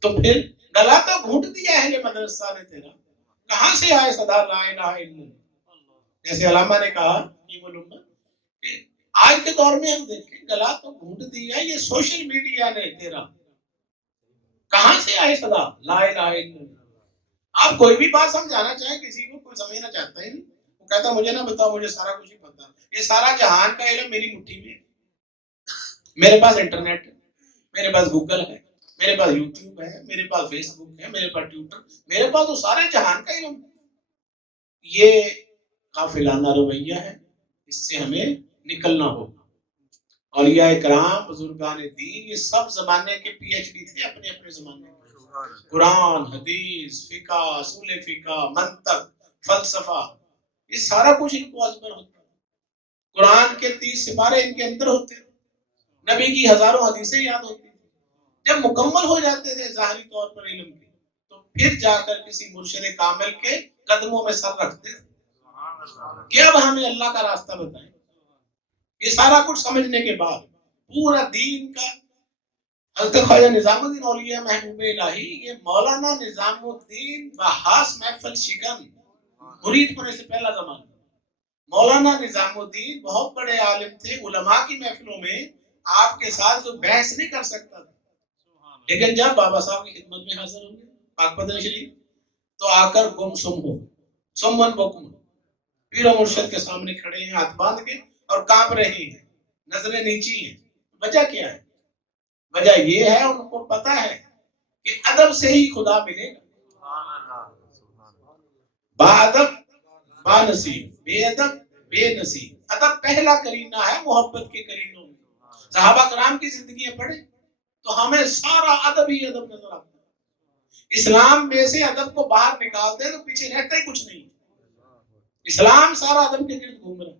تو پھر گلا تو گھونٹ دیا ہے یہ مدرسہ نے تیرا، کہاں سے آئے صدا لا الہ الا اللہ؟ جیسے علامہ نے کہا کہ آج کے دور میں ہم دیکھیں گلا تو گھونٹ دیا یہ سوشل میڈیا نے تیرا، کہاں سے آئے صدا لا الہ الا اللہ؟ آپ کوئی بھی بات سمجھانا چاہیں کسی کو، کوئی سمجھنا چاہتا ہی نہیں، وہ کہتا مجھے نہ بتاؤ، مجھے سارا کچھ ہی پتا، یہ سارا جہان کا علم میری مٹھی میں ہے، میرے پاس انٹرنیٹ ہے، میرے پاس گوگل ہے، میرے پاس یوٹیوب ہے، میرے پاس فیس بک ہے، میرے پاس ٹویٹر، میرے پاس تو سارے جہان کا علم ہے۔ یہ غافلانہ رویہ ہے، اس سے ہمیں نکلنا ہوگا۔ اولیاء کرام، بزرگان دین، یہ سب زمانے کے پی ایچ ڈی تھے اپنے اپنے زمانے میں۔ قرآن، حدیث، فقہ، اصول فقہ، منطق، فلسفہ، یہ سارا کچھ ان کو ازبر ہوتا ہے۔ قرآن کے 30 سپارے ان کے اندر ہوتے ہیں، نبی کی ہزاروں حدیثیں یاد ہوتی ہیں۔ جب مکمل ہو جاتے تھے ظاہری طور پر علم کے، تو پھر جا کر کسی مرشد کامل کے قدموں میں سر رکھتے تھے کہ اب ہمیں اللہ کا راستہ بتائیں۔ یہ سارا کچھ سمجھنے کے بعد پورا دین کا حضرت خواجہ نظام الدین اولیاء محبوب الہی، یہ مولانا نظام الدین بحاس محفل شکن مرید ہونے سے پہلا زمانہ. مولانا نظام الدین بہت بڑے عالم تھے، علماء کی محفلوں میں آپ کے ساتھ جو بحث نہیں کر سکتا تھا، لیکن جب بابا صاحب کی خدمت میں حاضر ہوں گے پاک بدن شریف تو آ کر گم سم ہو، سمن بکم، پیر و مرشد کے سامنے کھڑے ہیں ہاتھ باندھ کے اور کانپ رہے ہیں، نظریں نیچی ہیں. وجہ کیا ہے؟ وجہ یہ ہے ان کو پتا ہے کہ ادب سے ہی خدا ملے گا. با ادب با نصیب، بے ادب بے نصیب. ادب پہلا کرینہ ہے محبت کے کرینوں میں. صحابہ کرام کی زندگیاں پڑھیں تو ہمیں سارا ادب ہی ادب نظر آتا ہے. اسلام میں سے ادب کو باہر نکالتے تو پیچھے رہتا ہی کچھ نہیں. اسلام سارا ادب کے گرد گھوم رہا ہے.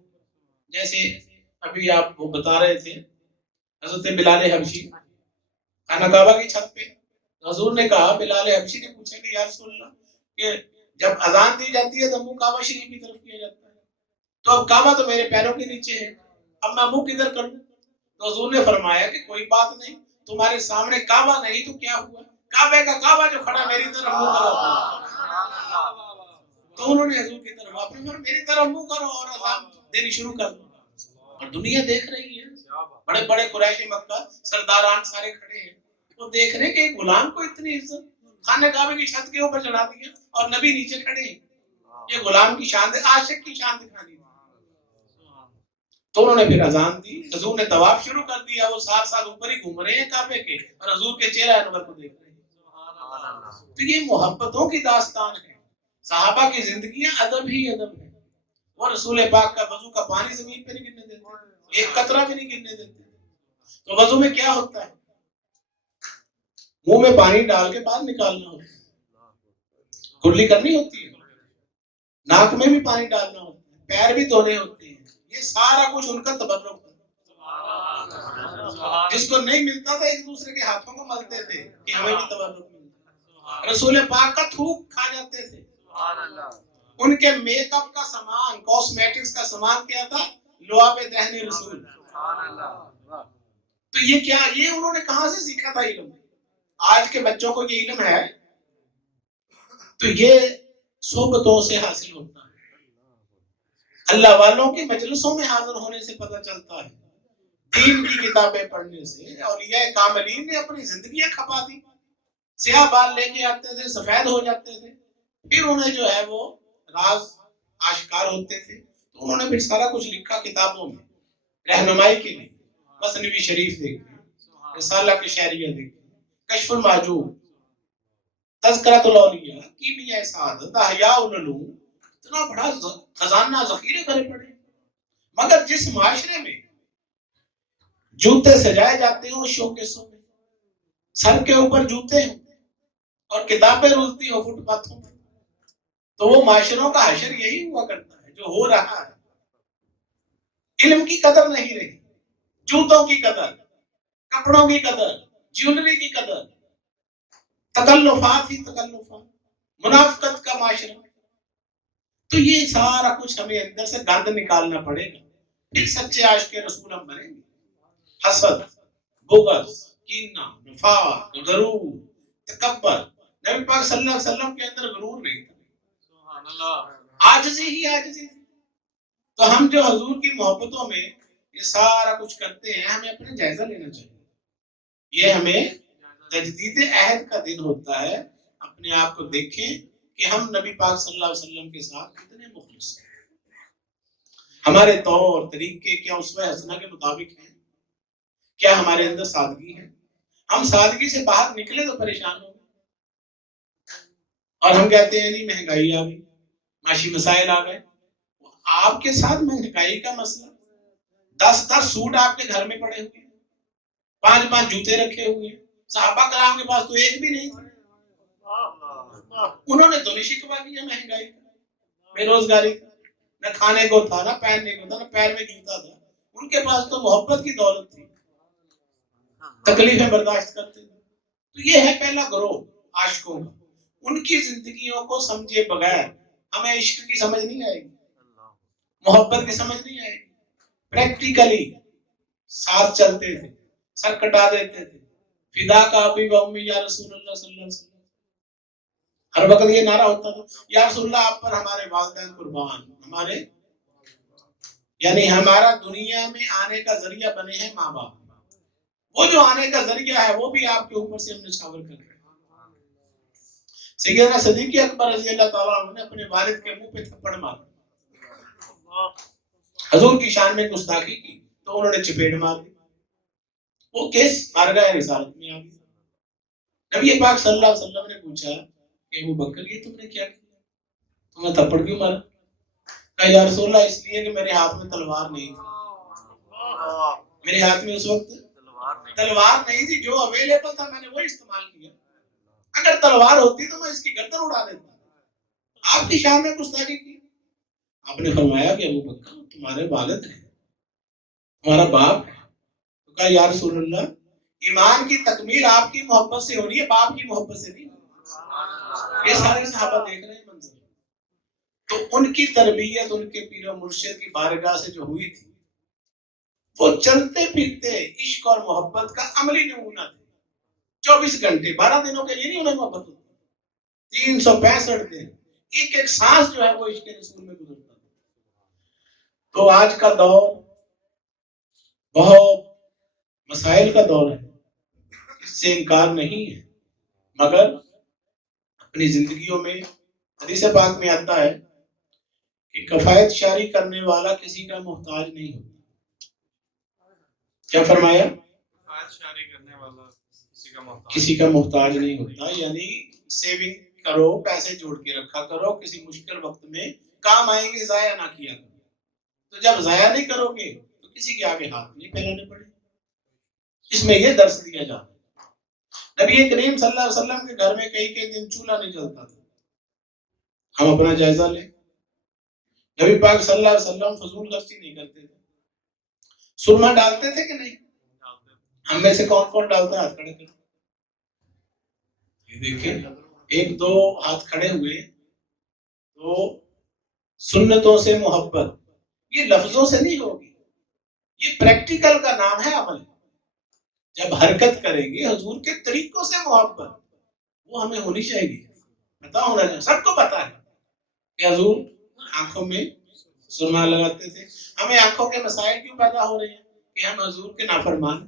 جیسے ابھی آپ وہ بتا رہے تھے حضرت بلال حبشی خانہ کعبہ کی چھت پہ حضور نے کہا، بلال حبشی نے پوچھا کہ یا رسول اللہ کہ جب اذان دی جاتی ہے تو منہ کعبہ شریف کی طرف کیا جاتا ہے، تو اب کعبہ تو میرے پیروں کے نیچے ہے، اب میں منہ کدھر کروں؟ تو حضور نے فرمایا کہ کوئی بات نہیں، تمہارے سامنے کعبہ نہیں تو کیا ہوا، کعبے کا کعبہ جو کھڑا میری طرف منہ کرو. تو انہوں نے حضور کی طرف اپنے پر میری طرف منہ کرو اور اذان دینی شروع کر دو. اور دنیا دیکھ رہی ہے، بڑے بڑے قریش مکہ سرداران سارے کھڑے ہیں، وہ دیکھ رہے ہیں کہ ایک غلام کو اتنی عزت خانہ کعبے کی چھت کے اوپر چڑھا دی ہے اور نبی نیچے کھڑے ہیں. یہ غلام کی شان، عاشق کی شان دکھانی. تو انہوں نے پھر اذان دی، حضور نے طواف شروع کر دیا، وہ ساتھ ساتھ اوپر ہی گھوم رہے ہیں کعبے کے اور حضور کے چہرہ انور کو دیکھ رہے ہیں. تو یہ محبتوں کی داستان ہے. صحابہ کی زندگیاں ادب ہی ادب ہے. وہ رسول پاک کا وضو کا پانی زمین پہ نہیں گرنے دیتے، ایک قطرہ بھی نہیں گرنے دیتے. تو وضو میں کیا ہوتا ہے؟ منہ میں پانی ڈال کے بعد نکالنا ہوتا ہے، کلی کرنی ہوتی ہے، ناک میں بھی پانی ڈالنا ہوتا ہے، پیر بھی دھونے ہوتے ہیں. یہ سارا کچھ ان کا تبرک ہے. جس کو نہیں ملتا تھا ایک دوسرے کے ہاتھوں کو ملتے تھے کہ ہمیں بھی تبرک ملتا. رسول پاک کا تھوک کھا جاتے تھے. ان کے میک اپ کا سامان، کاسمیٹکس کا سامان کیا تھا؟ لعاب دہن رسول. تو یہ کیا، یہ انہوں نے کہاں سے سیکھا تھا علم؟ آج کے بچوں کو یہ علم ہے تو یہ صحبتوں سے حاصل ہوتا ہے، اللہ والوں کی مجلسوں میں حاضر ہونے سے پتہ چلتا ہے، دین کی کتابیں پڑھنے سے. اولیاء کاملین نے اپنی زندگیاں کھپا دی، سیاہ بال لے کے آتے تھے، سفید ہو جاتے تھے، پھر انہیں جو ہے وہ راز آشکار ہوتے تھے. تو انہوں نے پھر سارا کچھ لکھا کتابوں میں رہنمائی کے لیے. مثنوی شریف دیکھیں، رسالہ کے شعریہ دیکھیں، کشف المحجوب، تذکرۃ الاولیاء، کیمیاء سعادت، احیاء العلوم، اتنا بڑا خزانہ ذخیرے بھرے پڑے. مگر جس معاشرے میں جوتے سجائے جاتے ہیں شو کیسوں میں، سر کے اوپر جوتے ہیں اور کتابیں رولتی ہوں فٹ پاتھوں پر، تو وہ معاشروں کا حشر یہی ہوا کرتا ہے جو ہو رہا ہے. علم کی قدر نہیں رہی، جوتوں کی قدر، کپڑوں کی قدر، جیولری کی قدر، تکلفات ہی تکلفات، منافقت کا معاشرہ. تو یہ سارا کچھ ہمیں اندر سے گند نکالنا پڑے گا، پھر سچے عاشق رسول ہم بنیں گے. حسد، بغض، کینہ، نفاق، غرور، تکبر. نبی پاک صلی اللہ علیہ وسلم کے اندر غرور نہیں تھا، عاجزی ہی عاجزی تھی. تو ہم جو حضور کی محبتوں میں یہ سارا کچھ کرتے ہیں، ہمیں اپنا جائزہ لینا چاہیے. یہ ہمیں تجدید عہد کا دن ہوتا ہے. اپنے آپ کو دیکھیں کہ ہم نبی پاک صلی اللہ علیہ وسلم کے ساتھ کتنے مخلص ہیں، ہمارے طور طریقے کیا اسوہ حسنہ کے مطابق ہیں، کیا ہمارے اندر سادگی ہے. ہم سادگی سے باہر نکلے تو پریشان ہوں گے، اور ہم کہتے ہیں نہیں مہنگائی آ گئی، معاشی مسائل آ گئے. آپ کے ساتھ مہنگائی کا مسئلہ، 10 سوٹ آپ کے گھر میں پڑے ہوئے ہیں، 5 جوتے رکھے ہوئے ہیں. صحابہ کرام کے پاس تو ایک بھی نہیں تھا. انہوں نے تو نہیں شکوا کیا مہنگائی کا، بے روزگاری کا. نہ کھانے کو تھا، نہ پہننے کو تھا، نہ پیر میں جوتا تھا. ان کے پاس تو محبت کی دولت تھی، تکلیفیں برداشت کرتے تھے. تو یہ ہے پہلا گروہ عاشقوں کا. ان کی زندگیوں کو سمجھے بغیر ہمیں عشق کی سمجھ نہیں آئے گی، محبت کی سمجھ نہیں آئے گی. پریکٹیکلی ساتھ چلتے تھے، سر کٹا دیتے تھے، فدا کا ابی و امی یا رسول اللہ صلی اللہ علیہ وسلم. ہر وقت یہ نعرہ ہوتا تھا یا رسول اللہ آپ پر ہمارے والدین قربان، ہمارے یعنی ہمارا دنیا میں آنے کا ذریعہ بنے ہیں ماں باپ، وہ جو آنے کا ذریعہ ہے وہ بھی آپ کے اوپر سے ہم نچھاور کر رہے ہیں. سیدنا صدیق اکبر رضی اللہ تعالیٰ عنہ نے اپنے والد کے منہ پہ تھپڑ مارا، حضور کی شان میں گستاخی کی تو انہوں نے چپیڑ مار دی، وہ کیس بارگاہ رسالت میں آ گیا. نبی پاک صلی اللہ علیہ وسلم نے پوچھا کہ ابو بکر یہ تم نے کیا کیا، تمہیں تھپڑ کیوں مارا؟ کہا یا رسول اللہ اس لیے کہ میرے ہاتھ میں تلوار نہیں تھی، میرے ہاتھ میں اس وقت تلوار نہیں تھی، جو اویلیبل تھا میں نے وہ استعمال کیا، اگر تلوار ہوتی تو میں اس کی گردن اڑا دیتا. آپ کی شان میں گستاخی کی. آپ نے فرمایا کہ ابو بکر تمہارے والد ہیں، تمہارا باپ ہے. تو کہا یا رسول اللہ ایمان کی تکمیل آپ کی محبت سے ہونی ہے، باپ کی محبت سے نہیں. یہ سارے صحابہ دیکھ رہے ہیں منظر. تو ان کی تربیت ان کے پیر و مرشد کی بارگاہ سے جو ہوئی تھی وہ چلتے پھرتے عشق اور محبت کا عملی نمونہ تھے. 24 گھنٹے 12 دنوں کے لیے نہیں انہیں محبت ہوتی، 365 دن ایک ایک سانس جو ہے وہ عشق رسول میں گزرتا. تو آج کا دور بہت مسائل کا دور ہے، اس سے انکار نہیں ہے، مگر اپنی زندگیوں میں حدیث پاک میں آتا ہے کہ کفایت شاری کرنے والا کسی کا محتاج نہیں ہوتا. کیا فرمایا؟ کفایت شاری کرنے والا کسی کا محتاج نہیں ہوتا، یعنی سیونگ کرو، پیسے جوڑ کے رکھا کرو، کسی مشکل وقت میں کام آئیں گے، ضائع نہ کیا کرو. تو جب ضائع نہیں کرو گے تو کسی کے آگے ہاتھ نہیں پھیلانے پڑے. اس میں یہ درس دیا جاتا ہے. نبی کریم صلی اللہ علیہ وسلم کے گھر میں کئی دن چولہا نہیں جلتا تھا. ہم اپنا جائزہ لیں، نبی پاک صلی اللہ علیہ وسلم فضول خرچی نہیں کرتے تھے. سرما ڈالتے تھے کہ نہیں؟ ہم میں سے کون کون ڈالتا ہے؟ ہاتھ کھڑے کریں. دیکھیں 1-2 ہاتھ کھڑے ہوئے تو سنتوں سے محبت یہ لفظوں سے نہیں ہوگی، یہ پریکٹیکل کا نام ہے عمل. جب حرکت کریں گے حضور کے طریقوں سے محبت وہ ہمیں ہونی چاہیے، پتا ہونا چاہیے. سب کو پتا ہے کہ حضور آنکھوں میں سرما لگاتے تھے. ہمیں آنکھوں کے مسائل کیوں پیدا ہو رہے ہیں کہ ہم حضور کے نافرمان،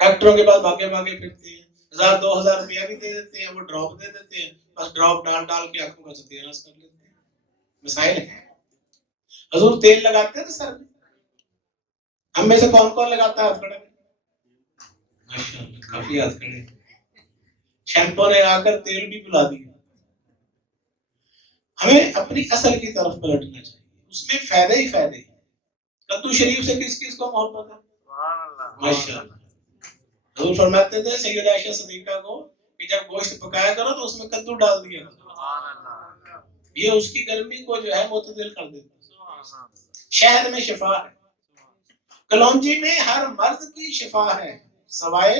ڈاکٹروں کے پاس بھاگے بھاگے پھرتے ہیں، 1000-2000 روپیہ بھی دے دیتے ہیں، وہ ڈراپ دے دیتے ہیں، بس ڈراپ ڈال کے آنکھوں کا ستیاس کر لیتے ہیں. مسائل ہیں. حضور تیل لگاتے تھے سر میں، ہم میں سے کون کون لگاتا ہے؟ ہاتھ کھڑا کافی ہاتھ کھڑے. شیمپو نے آ کر تیل بھی بلا دیا. ہمیں اپنی اصل کی طرف پلٹنا چاہیے، اس میں فائدے ہی فائدے ہیں. کدو شریف سے کس کس کو محبت ہے؟ ماشاءاللہ. حضور فرماتے تھے سیدہ عائشہ صدیقہ کو کہ جب گوشت پکایا کرو تو اس میں کدو ڈال دیا کرو، یہ اس کی گرمی کو جو ہے معتدل کر دیتا. شہد میں شفا ہے، کلونجی میں ہر مرض کی شفا ہے سوائے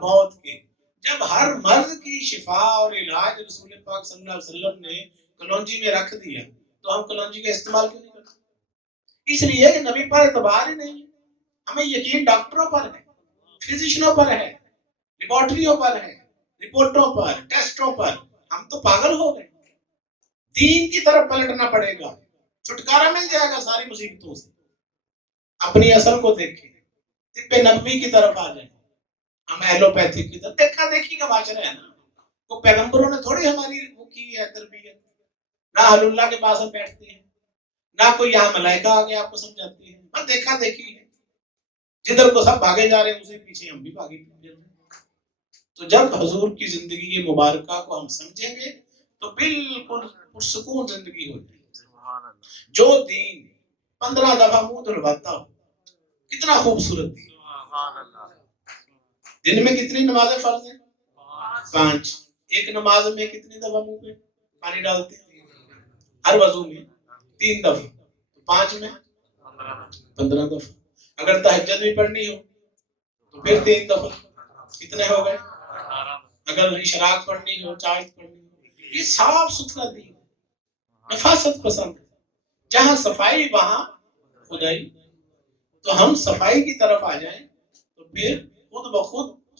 موت کے. جب ہر مرض کی شفا اور علاج رسول پاک صلی اللہ علیہ وسلم نے کلونجی میں رکھ دیا تو ہم کلونجی کا استعمال کیوں نہیں کرتے؟ اس لیے کہ نبی پر اعتبار ہی نہیں. ہمیں یقین ڈاکٹروں پر ہے، فزیشنوں پر ہے، لیبارٹریوں پر ہے، رپورٹوں پر، ٹیسٹوں پر. ہم تو پاگل ہو گئے. دین کی طرف پلٹنا پڑے گا، چھٹکارا مل جائے گا ساری مصیبتوں سے. اپنی اصل کو دیکھیں، طب نبوی کی طرف آ جائیں. ہم ایلوپیتھک کی طرف دیکھا دیکھی کا معاشرہ ہے نا. وہ پیغمبروں نے تھوڑی ہماری وہ کی ہے تربیت. نہ حل اللہ کے پاس ہم بیٹھتے ہیں، نہ کوئی یہاں ملائکہ آگے آپ کو سمجھاتی ہے. بس دیکھا دیکھی ہے، جدھر کو سب بھاگے جا رہے ہیں اسی پیچھے ہم بھی بھاگے جا رہے ہیں. تو جب حضور کی زندگی مبارکہ کو ہم سمجھیں گے تو بالکل پرسکون زندگی ہو جائے گی. جو دین 15 دفعہ منہ دھلواتا ہو، کتنا خوبصورت دین. دن میں کتنی نمازیں فرض ہیں؟ 5. ایک نماز میں کتنی دفعہ منہ پہ پانی ڈالتے ہیں؟ ہر وضو میں 3 دفعہ. 5 میں 15 دفعہ. اگر تہجد بھی پڑھنی ہو تو پھر 3 دفعہ، کتنے ہو گئے؟ اگر اشراق پڑھنی ہو، چاشت پڑھنی ہو. یہ صاف ستھرا دین، نفاست پسند. جہاں صفائی وہاں خدائی. تو ہم صفائی کی طرف آ جائیں تو پھر خود بخود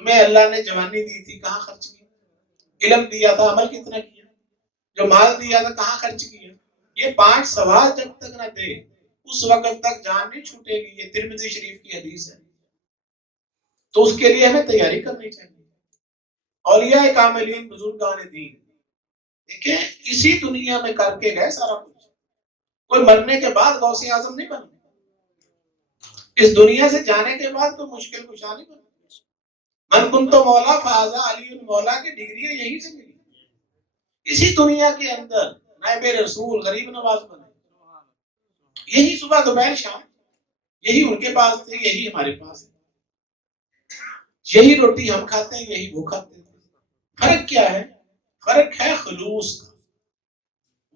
تمہیں اللہ نے جوانی دی تھی کہاں خرچ کی؟ علم دیا تھا عمل کتنا کیا؟ جو مال دیا تھا کہاں خرچ کیا؟ یہ 5 سوال جب تک نہ دے اس وقت تک جان نہیں چھوٹے گی. یہ ترمذی شریف کی حدیث ہے. تو اس کے لیے ہمیں تیاری کرنی چاہیے. اولیاء کاملین بزرگان دین دیکھیں اسی دنیا میں کر کے گئے سارا کچھ. کوئی مرنے کے بعد غوث اعظم نہیں بنا. اس دنیا سے جانے کے بعد کوئی مشکل کشا نہیں بنا. من کنت مولا فہذا علی المولا کی ڈگریاں یہیں سے ملی. اسی دنیا کے اندر نائب رسول غریب نواز بنے. یہی صبح دوپہر شام یہی ان کے پاس تھے یہی ہمارے پاس ہے. یہی روٹی ہم کھاتے ہیں یہی وہ کھاتے ہیں. فرق کیا ہے؟ فرق ہے خلوص کا.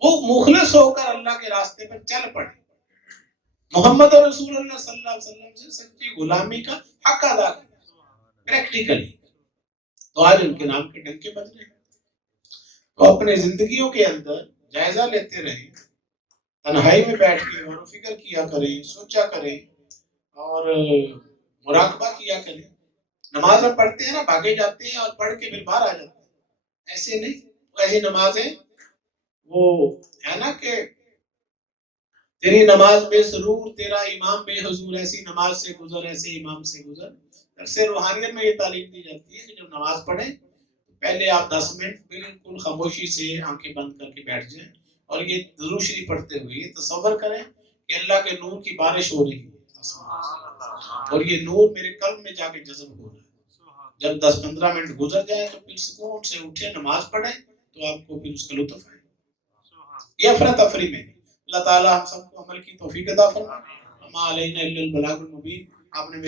وہ مخلص ہو کر اللہ کے راستے پر چل پڑے. محمد رسول اللہ صلی اللہ علیہ وسلم سے سچی غلامی کا حق ادا کرے پریکٹیکلی. تو آج ان کے نام کے ڈنکے بج رہے ہیں. تو اپنے زندگیوں کے اندر جائزہ لیتے رہیں. تنہائی میں بیٹھ کے غور و فکر کیا کریں, سوچا کریں اور مراقبہ کیا کریں. نماز ہم پڑھتے ہیں نا, بھاگے جاتے ہیں اور پڑھ کے پھر باہر آ جاتے ہیں. ایسے نہیں. ایسی نمازیں وہ ہے نا کہ تیری نماز بے سرور تیرا امام بے حضور, ایسی نماز سے گزر ایسے امام سے گزر. درس روحانیت میں یہ تعلیم دی جاتی ہے کہ جب نماز پڑھیں پہلے آپ 10 منٹ بالکل خاموشی سے آنکھیں بند کر کے بیٹھ جائیں اور یہ درود شریف پڑھتے ہوئے یہ تصور کریں کہ اللہ کے نور کی بارش ہو رہی ہے اور یہ نور میرے قلب میں جا کے جذب ہو رہا ہے. جب 10-15 منٹ گزر جائے تو پھر سکون سے اٹھے نماز پڑھیں تو آپ کو پھر اس کا لطف آئے. یہ افراتفری میں اللہ تعالی ہم سب کو عمل کی توفیق عطا فرمائے. وما علینا الا البلاغ المبین. آپ نے